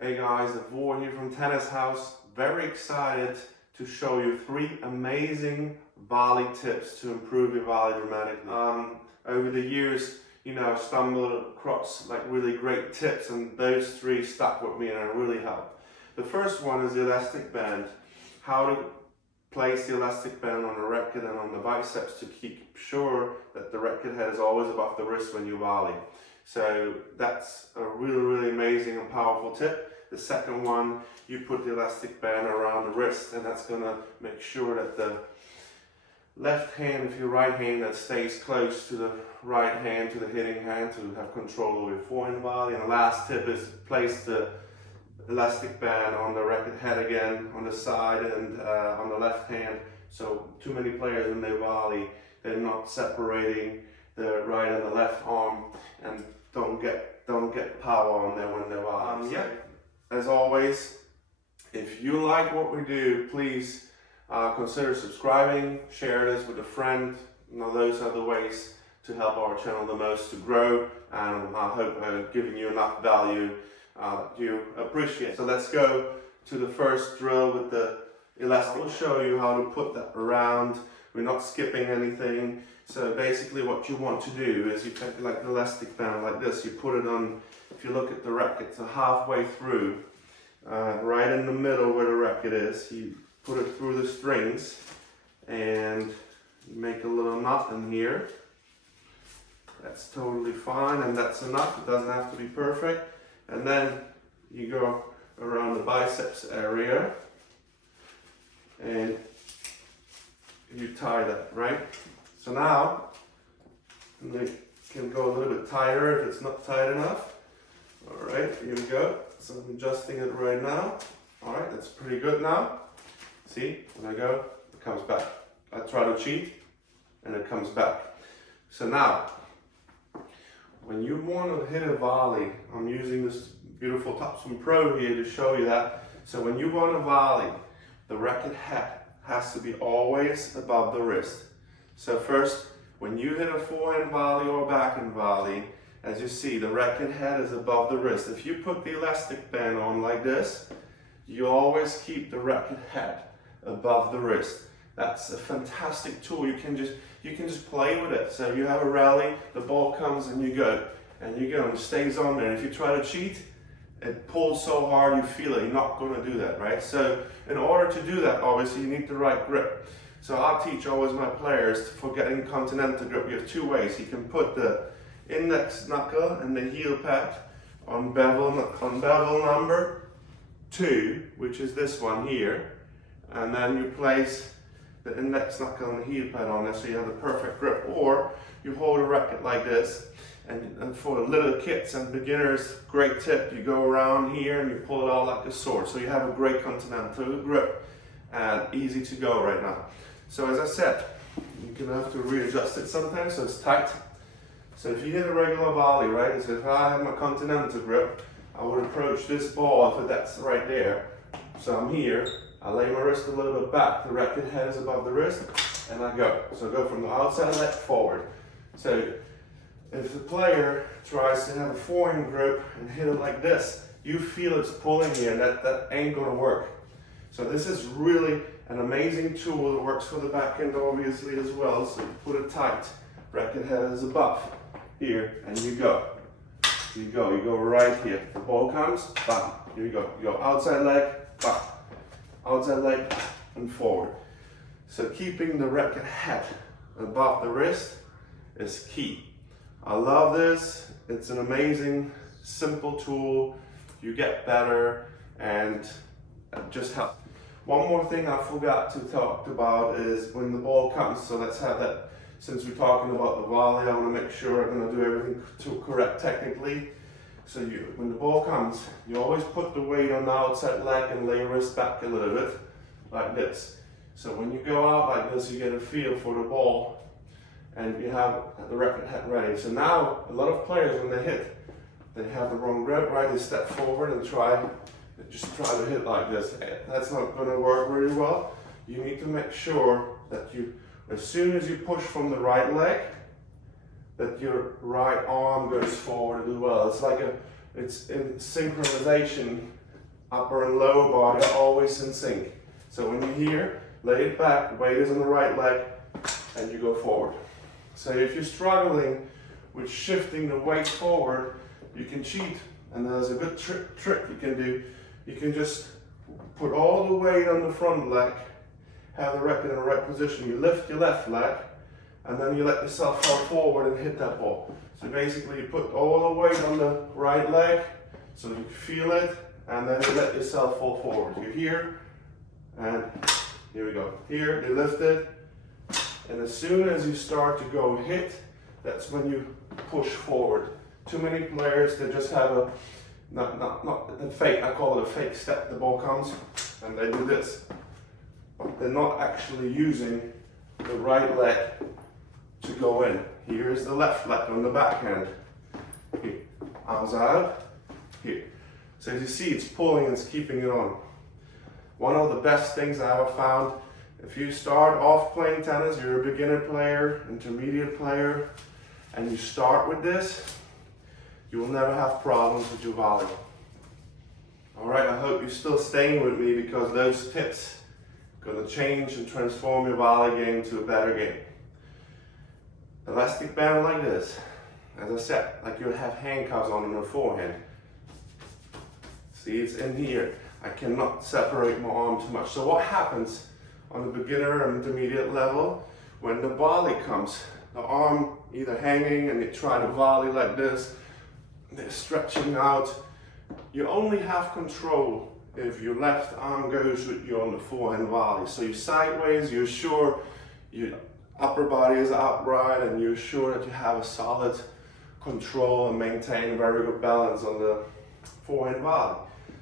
Hey guys, Davor here from Tennis House. Very excited to show you 3 amazing volley tips to improve your volley dramatically. Over the years, I stumbled across really great tips, and those 3 stuck with me and it really helped. The first one is the elastic band. How to place the elastic band on the racket and on the biceps to keep sure that the racket head is always above the wrist when you volley. So that's a really amazing and powerful tip. The second one, you put the elastic band around the wrist, and that's gonna make sure that the left hand, if your right hand, that stays close to the right hand, to the hitting hand, to have control over your forehand volley. And the last tip is place the elastic band on the racket head again, on the side and on the left hand. So too many players when they volley, they're not separating the right and the left arm and don't get power on there when they volley. As always, if you like what we do, please consider subscribing, share this with a friend. Those are the ways to help our channel the most to grow, and I hope I'm giving you enough value that you appreciate. So let's go to the first drill with the elastic. We'll show you how to put that around. We're not skipping anything. So basically what you want to do is you take the elastic band like this, you put it on, if you look at the racket, so halfway through, right in the middle where the racket is, you put it through the strings and make a little knot in here. That's totally fine, and that's enough. It doesn't have to be perfect. And then you go around the biceps area and you tie that, right? So now, you can go a little bit tighter if it's not tight enough. All right, here we go. So I'm adjusting it right now. All right, that's pretty good now. See, when I go, it comes back. I try to cheat, and it comes back. So now, when you want to hit a volley, I'm using this beautiful Topspin Pro here to show you that. So when you want to volley, the racket head has to be always above the wrist. So first, when you hit a forehand volley or backhand volley, as you see, the racket head is above the wrist. If you put the elastic band on like this, you always keep the racket head above the wrist. That's a fantastic tool. You can just play with it. So you have a rally, the ball comes and you go, and it stays on there. And if you try to cheat, it pulls so hard you feel it. You're not going to do that, right? So in order to do that, obviously you need the right grip. So I teach always my players, for getting continental grip, you have 2 ways. You can put the index knuckle and the heel pad on bevel number 2, which is this one here, and then you place the index knuckle and the heel pad on there so you have the perfect grip. Or you hold a racket like this, and for little kids and beginners, great tip, you go around here and you pull it out like a sword. So you have a great continental grip and easy to go right now. So as I said, you're gonna have to readjust it sometimes so it's tight. So if you hit a regular volley, right, so if I have my continental grip, I would approach this ball if that's right there. So I'm here, I lay my wrist a little bit back, the racket head is above the wrist, and I go. So I go from the outside leg forward. So if the player tries to have a forehand grip and hit it like this, you feel it's pulling here, and that ain't gonna work. So this is really an amazing tool that works for the backhand obviously as well. So you put it tight, racket head is above here, and you go. You go right here. The ball comes, bam, here you go. You go outside leg, bam, outside leg, and forward. So keeping the racket head above the wrist is key. I love this. It's an amazing, simple tool. You get better, and it just helps. One more thing I forgot to talk about is when the ball comes. So let's have that. Since we're talking about the volley, I want to make sure I'm going to do everything correct technically. So when the ball comes, you always put the weight on the outside leg and lay your wrist back a little bit, like this. So when you go out like this, you get a feel for the ball, and you have the racket head ready. So now, a lot of players, when they hit, they have the wrong grip, right? They step forward and just try to hit like this. That's not going to work really well. You need to make sure that as soon as you push from the right leg, that your right arm goes forward as well. It's in synchronization upper and lower body are always in sync. So when you're here, lay it back, weight is on the right leg, and you go forward. So if you're struggling with shifting the weight forward, you can cheat. And there's a good trick you can do. You can just put all the weight on the front leg, have the racket in the right position. You lift your left leg, and then you let yourself fall forward and hit that ball. So basically you put all the weight on the right leg, so you feel it, and then you let yourself fall forward. You're here, and here we go. Here, they lift it, and as soon as you start to go hit, that's when you push forward. Too many players, they just have a, not the fake, I call it a fake step. The ball comes, and they do this. But they're not actually using the right leg to go in. Here is the left leg on the backhand. Here, arms out, here. So as you see, it's pulling and it's keeping it on. One of the best things I ever found, if you start off playing tennis, you're a beginner player, intermediate player, and you start with this, you will never have problems with your volley. All right, I hope you're still staying with me because those tips are going to change and transform your volley game to a better game. Elastic band like this, as I said, like you have handcuffs on your forehand. See, it's in here. I cannot separate my arm too much. So what happens on the beginner and intermediate level, when the volley comes, the arm either hanging and you try to volley like this, they're stretching out. You only have control if your left arm goes with you on the forehand volley. So you're sideways, you're sure your upper body is upright, and you're sure that you have a solid control and maintain a very good balance on the forehand volley.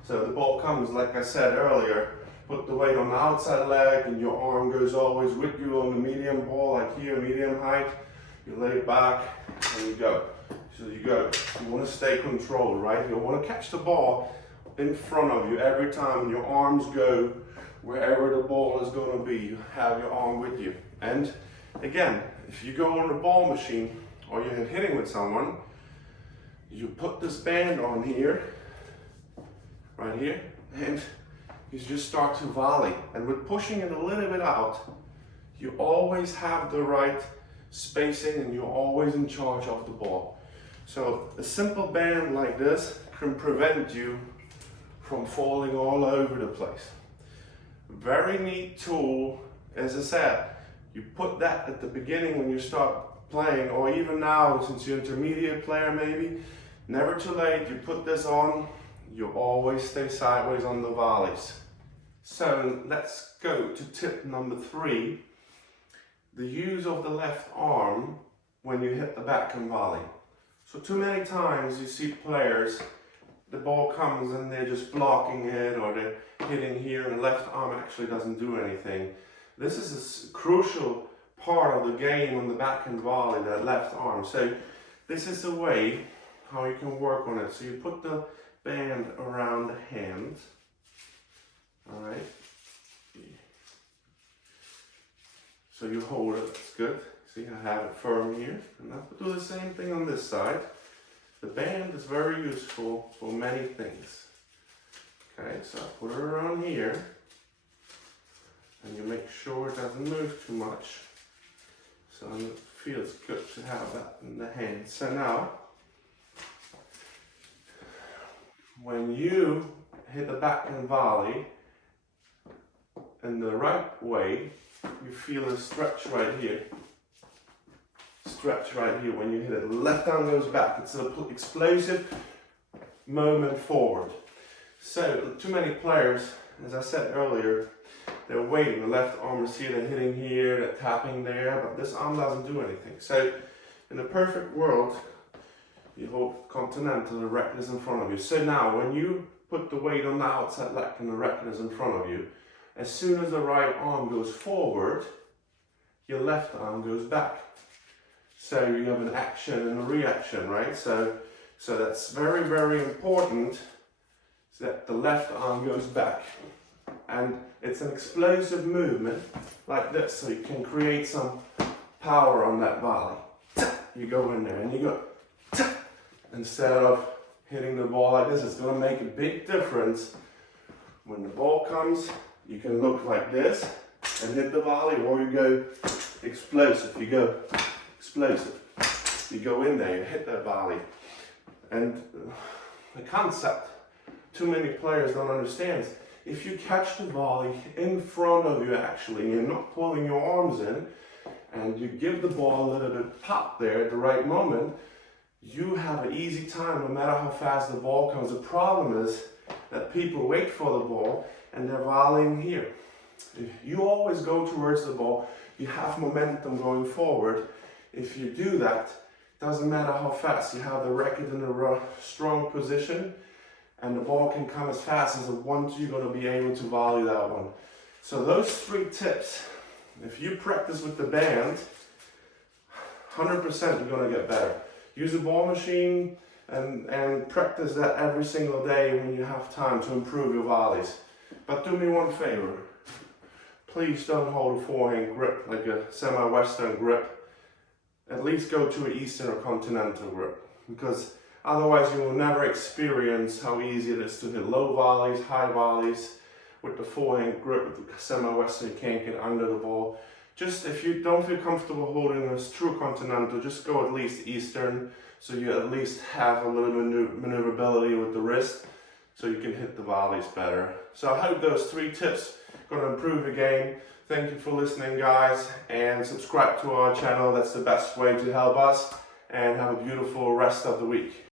So the ball comes, like I said earlier, put the weight on the outside leg and your arm goes always with you on the medium ball, like here, medium height. You lay it back and you go. So you go. You want to stay controlled, right? You want to catch the ball in front of you every time. Your arms go wherever the ball is going to be. You have your arm with you. And again, if you go on the ball machine or you're hitting with someone, you put this band on here, right here, and you just start to volley. And with pushing it a little bit out, you always have the right spacing and you're always in charge of the ball. So a simple band like this can prevent you from falling all over the place. Very neat tool. As I said, you put that at the beginning when you start playing, or even now since you're an intermediate player maybe, never too late, you put this on, you always stay sideways on the volleys. So let's go to tip number 3, the use of the left arm when you hit the backhand volley. So too many times you see players, the ball comes and they're just blocking it, or they're hitting here and the left arm actually doesn't do anything. This is a crucial part of the game on the backhand volley, that left arm. So this is a way how you can work on it. So you put the band around the hand, all right? So you hold it, that's good. See, I have it firm here. And I'll do the same thing on this side. The band is very useful for many things. Okay, so I put it around here. And you make sure it doesn't move too much. So it feels good to have that in the hand. So now, when you hit the backhand volley in the right way, you feel a stretch right here. Stretch right here when you hit it. The left arm goes back. It's an explosive moment forward. So, too many players, as I said earlier, they're waiting. The left arm is here, they're hitting here, they're tapping there, but this arm doesn't do anything. So, in a perfect world, you hold continental, the racket is in front of you. So now, when you put the weight on the outside leg and the racket is in front of you, as soon as the right arm goes forward, your left arm goes back. So you have an action and a reaction, right? So that's very, very important, so that the left arm goes back. And it's an explosive movement like this, so you can create some power on that volley. You go in there and you go, instead of hitting the ball like this, it's going to make a big difference When the ball comes, you can look like this and hit the volley, or you go explosive. You go explosive. You go in there, you hit that volley. And the concept, too many players don't understand. If you catch the volley in front of you actually, and you're not pulling your arms in, and you give the ball a little bit pop there at the right moment, you have an easy time no matter how fast the ball comes. The problem is that people wait for the ball and they're volleying here. If you always go towards the ball, you have momentum going forward. If you do that, doesn't matter how fast, you have the racket in a strong position and the ball can come as fast as it wants. You're going to be able to volley that one. So those 3 tips, if you practice with the band, 100% you're going to get better. Use a ball machine and practice that every single day when you have time to improve your volleys. But do me one favor. Please don't hold a forehand grip like a semi-western grip. At least go to an eastern or continental grip, because otherwise you will never experience how easy it is to hit low volleys, high volleys. With the forehand grip, with the semi-western, you can't get under the ball. Just if you don't feel comfortable holding a true continental, just go at least eastern, so you at least have a little maneuverability with the wrist, so you can hit the volleys better. So I hope those 3 tips are going to improve your game. Thank you for listening, guys, and subscribe to our channel. That's the best way to help us, and have a beautiful rest of the week.